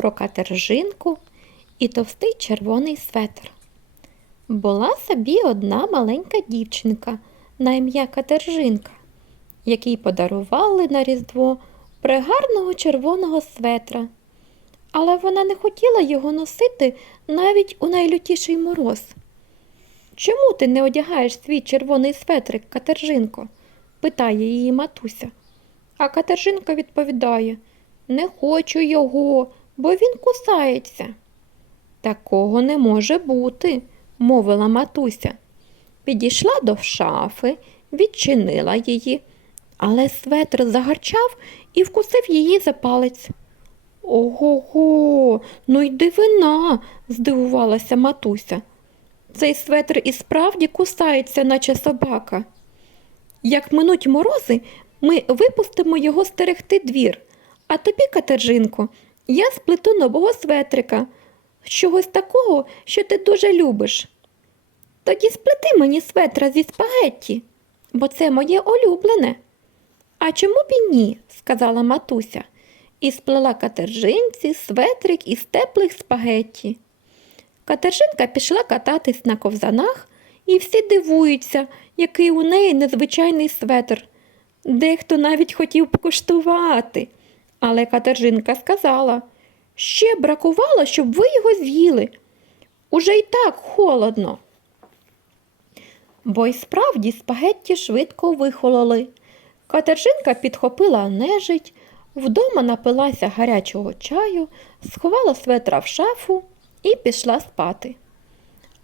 про катержинку і товстий червоний светр. Була собі одна маленька дівчинка на ім'я Катержинка, якій подарували на Різдво пригарного червоного светра. Але вона не хотіла його носити навіть у найлютіший мороз. Чому ти не одягаєш свій червоний светрик, Катержинко? питає її матуся. А Катержинка відповідає Не хочу його, бо він кусається. Такого не може бути, мовила матуся. Підійшла до шафи, відчинила її, але светр загарчав і вкусив її за палець. Ого, го ну й дивина, здивувалася матуся. Цей светр і справді кусається, наче собака. Як минуть морози, ми випустимо його стерегти двір. А тобі, Катержинко, я сплету нового светрика, чогось такого, що ти дуже любиш. Тоді сплети мені светра зі спагетті, бо це моє улюблене. А чому б і ні? сказала матуся, і сплела катержинці светрик із теплих спагетті. Катержинка пішла кататись на ковзанах, і всі дивуються, який у неї незвичайний светр. Дехто навіть хотів покуштувати. Але Катержинка сказала, ще бракувало, щоб ви його з'їли. Уже й так холодно. Бо й справді спагетті швидко вихололи. Катержинка підхопила нежить, вдома напилася гарячого чаю, сховала светра в шафу і пішла спати.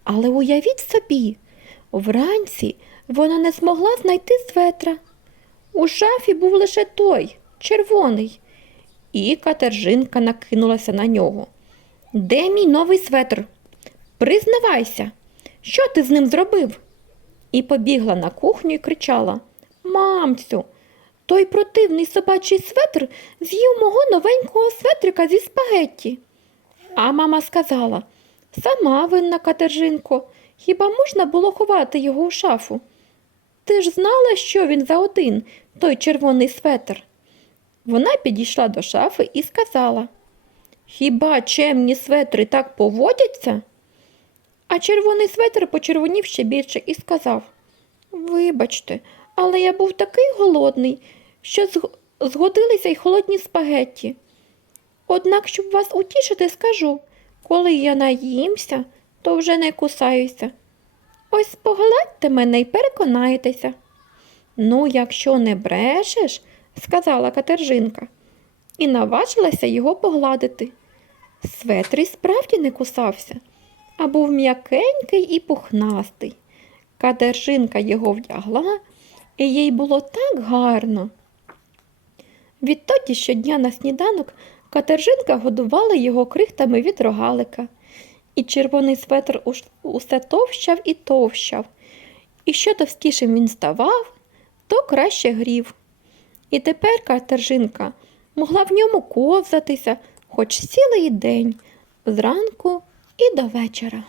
Але уявіть собі, вранці вона не змогла знайти светра. У шафі був лише той, червоний, і катержинка накинулася на нього. Де мій новий светр? Признавайся, що ти з ним зробив? І побігла на кухню і кричала Мамцю, той противний собачий светр з'їв мого новенького светрика зі спагетті. А мама сказала Сама винна катержинко, хіба можна було ховати його у шафу? Ти ж знала, що він за один, той червоний светр. Вона підійшла до шафи і сказала Хіба чемні светри так поводяться? А червоний светр почервонів ще більше і сказав Вибачте, але я був такий голодний, що згодилися й холодні спагетті. Однак, щоб вас утішити, скажу, коли я наїмся, то вже не кусаюся. Ось погладьте мене й переконаєтеся. Ну, якщо не брешеш, сказала Катержинка, і наважилася його погладити. Светр і справді не кусався, а був м'якенький і пухнастий. Катержинка його вдягла, і їй було так гарно. Відтоді щодня на сніданок Катержинка годувала його крихтами від рогалика, і червоний светр усе товщав і товщав, і що товстішим він ставав, то краще грів. І тепер Катержинка могла в ньому ковзатися хоч цілий день, зранку і до вечора.